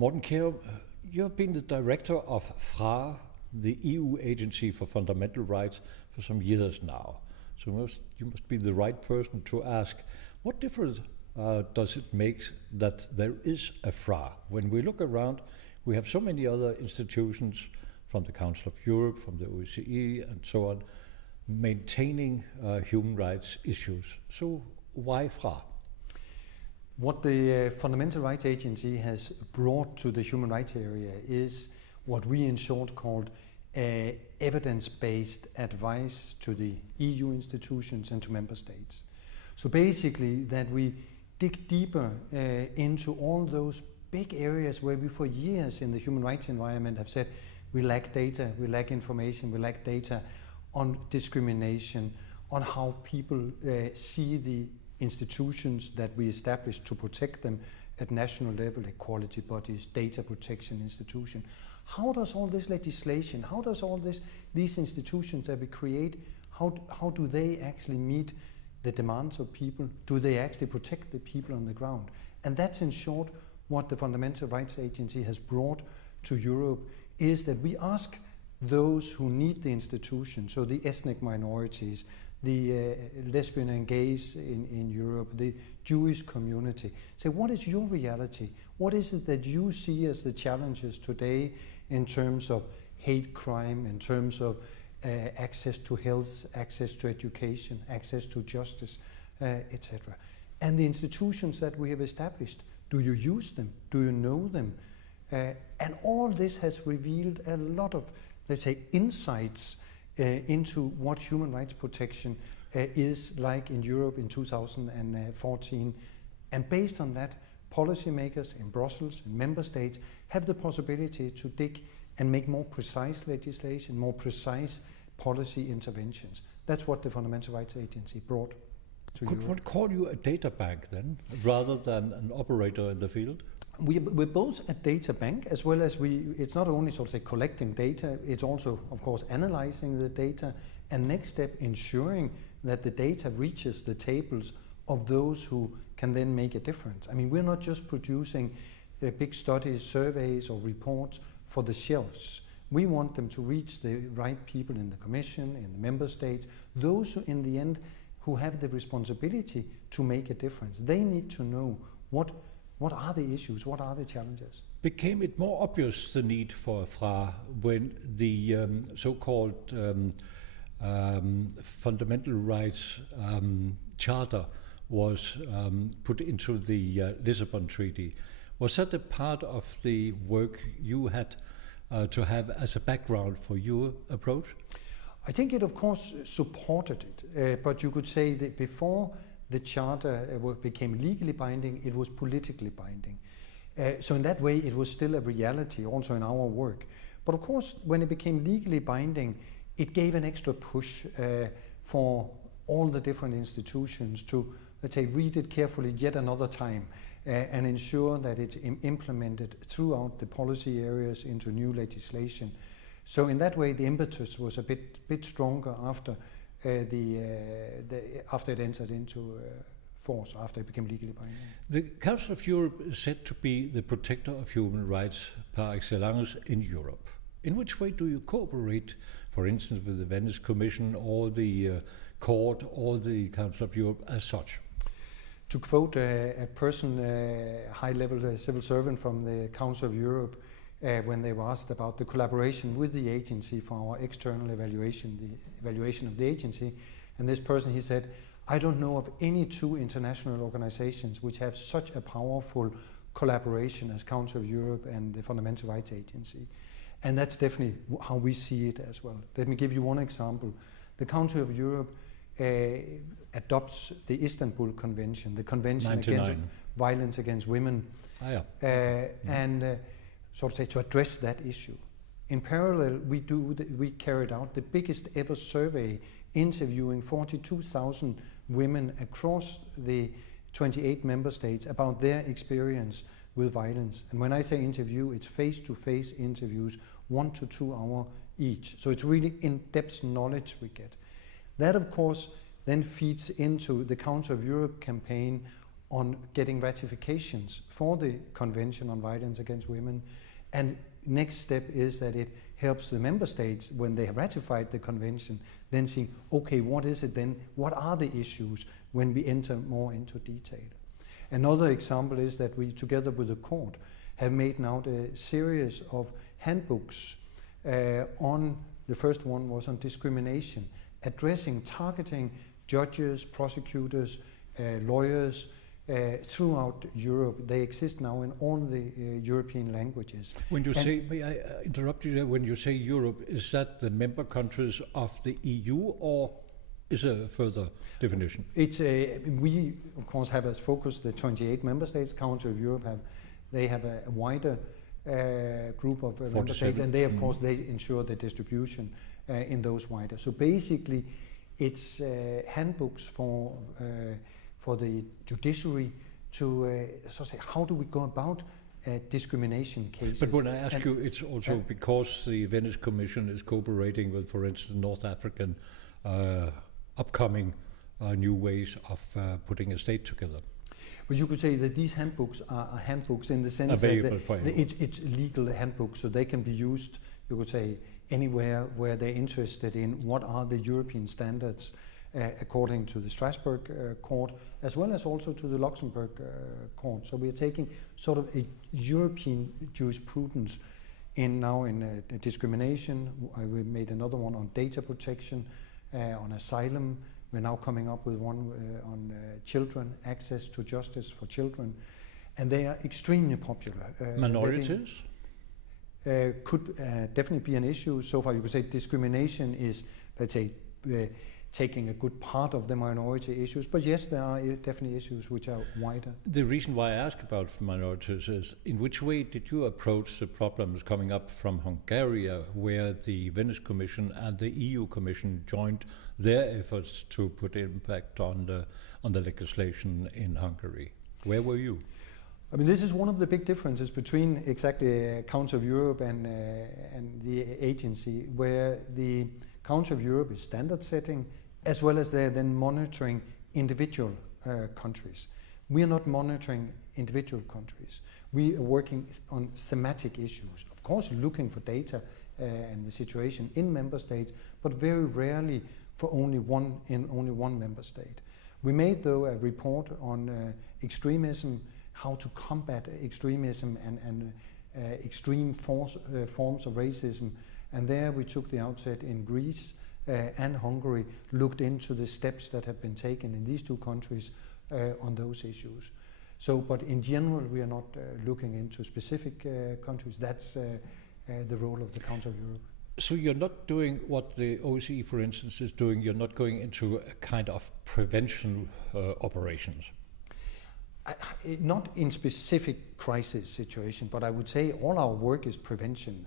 Morten Kjaerum, you have been the director of FRA, the EU Agency for Fundamental Rights, for some years now. So you must be the right person to ask, what difference does it make that there is a FRA? When we look around, we have so many other institutions from the Council of Europe, from the OSCE, and so on, maintaining human rights issues. So why FRA? What the Fundamental Rights Agency has brought to the human rights area is what we in short called evidence-based advice to the EU institutions and to member states. So basically that we dig deeper into all those big areas where we for years in the human rights environment have said we lack data, we lack information, we lack data on discrimination, on how people see the institutions that we established to protect them at national level, equality bodies, data protection institution. How does all this legislation, how does all these institutions that we create, how do they actually meet the demands of people? Do they actually protect the people on the ground? And that's in short what the Fundamental Rights Agency has brought to Europe, is that we ask those who need the institution, so the ethnic minorities, the lesbian and gays in Europe, the Jewish community, say, what is your reality? What is it that you see as the challenges today in terms of hate crime, in terms of access to health, access to education, access to justice, etc. And the institutions that we have established, do you use them? Do you know them? And all this has revealed a lot of, let's say, insights into what human rights protection is like in Europe in 2014. And based on that, policymakers in Brussels and member states have the possibility to dig and make more precise legislation, more precise policy interventions. That's what the Fundamental Rights Agency brought to Europe. Could one call you a data bank then, rather than an operator in the field? We're both a data bank, as well as it's not only sort of say collecting data, it's also of course analyzing the data, and next step ensuring that the data reaches the tables of those who can then make a difference. I mean, we're not just producing big studies, surveys or reports for the shelves. We want them to reach the right people in the Commission, in the member states, those who in the end who have the responsibility to make a difference. They need to know what are the issues, what are the challenges. Became it more obvious, the need for a FRA, when the so-called fundamental rights charter was put into the Lisbon Treaty? Was that a part of the work you had to have as a background for your approach? I think it of course supported it, but you could say that before the charter became legally binding, it was politically binding. So in that way it was still a reality also in our work. But of course when it became legally binding, it gave an extra push for all the different institutions to, let's say, read it carefully yet another time and ensure that it's implemented throughout the policy areas into new legislation. So in that way the impetus was a bit stronger after after it entered into force, after it became legally binding. The Council of Europe is said to be the protector of human rights par excellence in Europe. In which way do you cooperate, for instance, with the Venice Commission or the Court or the Council of Europe as such? To quote a person, a high-level civil servant from the Council of Europe, when they were asked about the collaboration with the agency for our external evaluation, the evaluation of the agency, and this person, he said, I don't know of any two international organizations which have such a powerful collaboration as Council of Europe and the Fundamental Rights Agency. And that's definitely how we see it as well. Let me give you one example. The Council of Europe adopts the Istanbul Convention, the Convention 99. Against Violence Against Women, and sort of say to address that issue. In parallel, we carried out the biggest ever survey interviewing 42,000 women across the 28 member states about their experience with violence. And when I say interview, it's face-to-face interviews, 1 to 2 hours each. So it's really in-depth knowledge we get. That, of course, then feeds into the Council of Europe campaign on getting ratifications for the Convention on Violence Against Women. And next step is that it helps the member states, when they have ratified the convention, then see, okay, what is it then? What are the issues when we enter more into detail? Another example is that we, together with the court, have made now a series of handbooks on, the first one was on discrimination, addressing, targeting judges, prosecutors, lawyers, throughout Europe. They exist now in all the European languages. When you say, may I interrupt you there, when you say Europe, is that the member countries of the EU, or is a further definition? It's we of course have as focus the 28 member states. Council of Europe have a wider group of member states, and they of course they ensure the distribution in those wider. So basically, it's handbooks for the judiciary to so say, how do we go about discrimination cases? But when I ask you, it's also because the Venice Commission is cooperating with, for instance, North African upcoming new ways of putting a state together. But you could say that these handbooks are handbooks in the sense that it's legal handbooks, so they can be used, you could say, anywhere where they're interested in what are the European standards according to the Strasbourg court, as well as also to the Luxembourg court. So we are taking sort of a European jurisprudence in discrimination. We made another one on data protection, on asylum. We're now coming up with one on children, access to justice for children, and they are extremely popular. Minorities? Could definitely be an issue. So far, you could say discrimination is, let's say, taking a good part of the minority issues, but yes, there are definitely issues which are wider. The reason why I ask about minorities is, in which way did you approach the problems coming up from Hungary, where the Venice Commission and the EU Commission joined their efforts to put impact on the legislation in Hungary? Where were you? I mean, this is one of the big differences between exactly Council of Europe and the agency, where the Council of Europe is standard setting, as well as they're then monitoring individual countries. We are not monitoring individual countries. We are working on thematic issues. Of course, looking for data and the situation in member states, but very rarely for only one member state. We made, though, a report on extremism, how to combat extremism and extreme forms of racism. And there we took the outset in Greece and Hungary, looked into the steps that have been taken in these two countries on those issues. So, but in general, we are not looking into specific countries. That's the role of the Council of Europe. So you're not doing what the OSCE, for instance, is doing. You're not going into a kind of prevention operations. Not in specific crisis situation, but I would say all our work is prevention.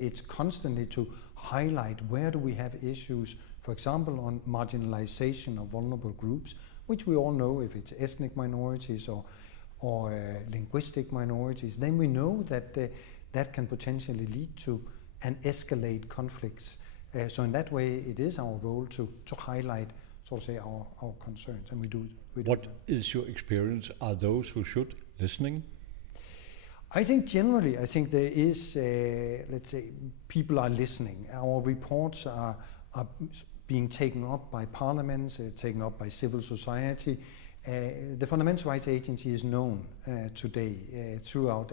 It's constantly to highlight where do we have issues, for example, on marginalization of vulnerable groups, which we all know if it's ethnic minorities or linguistic minorities, then we know that that can potentially lead to and escalate conflicts. So in that way, it is our role to highlight, so to say, our concerns, and we do. What is your experience? Are those who should listening? I think generally, there is, let's say, people are listening. Our reports are being taken up by parliaments, taken up by civil society. The Fundamental Rights Agency is known today throughout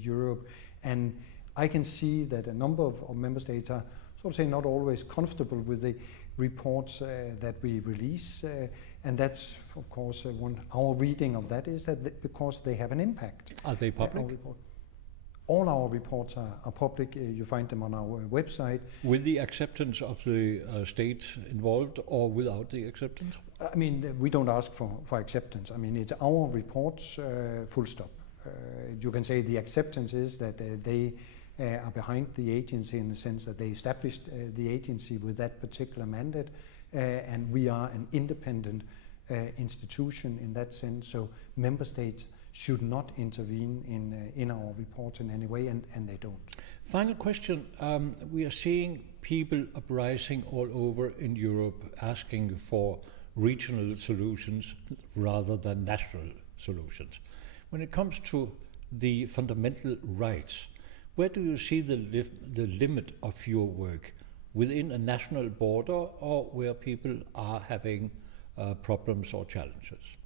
Europe, and I can see that a number of member states are, so to say, not always comfortable with the reports that we release, and that's of course our reading of that is that because they have an impact. Are they public? All our reports are public. You find them on our website. With the acceptance of the state involved, or without the acceptance? I mean, we don't ask for acceptance. I mean, it's our reports, full stop. You can say the acceptance is that they are behind the agency in the sense that they established the agency with that particular mandate, and we are an independent institution in that sense. So member states should not intervene in our reports in any way, and they don't. Final question. We are seeing people uprising all over in Europe asking for regional solutions rather than national solutions. When it comes to the fundamental rights, where do you see the limit of your work? Within a national border, or where people are having problems or challenges?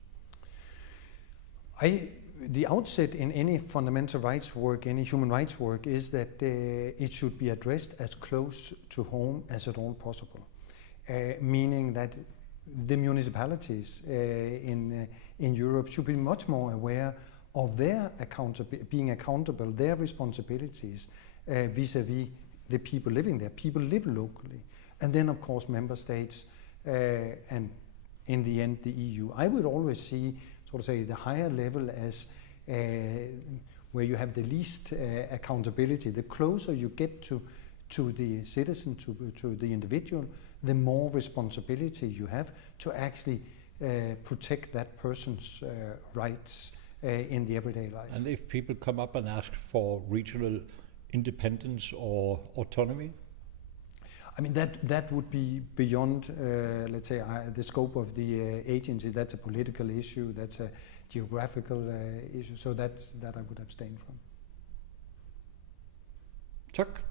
The outset in any fundamental rights work, any human rights work, is that it should be addressed as close to home as at all possible. Meaning that the municipalities in Europe should be much more aware of their being accountable, their responsibilities vis-à-vis the people living there. People live locally. And then, of course, member states and in the end the EU. I would always see, sort of say, the higher level as where you have the least accountability. The closer you get to the citizen, to the individual, the more responsibility you have to actually protect that person's rights in the everyday life. And if people come up and ask for regional independence or autonomy? I mean, that would be beyond, let's say, the scope of the agency. That's a political issue, that's a geographical issue, so that I would abstain from. Tak.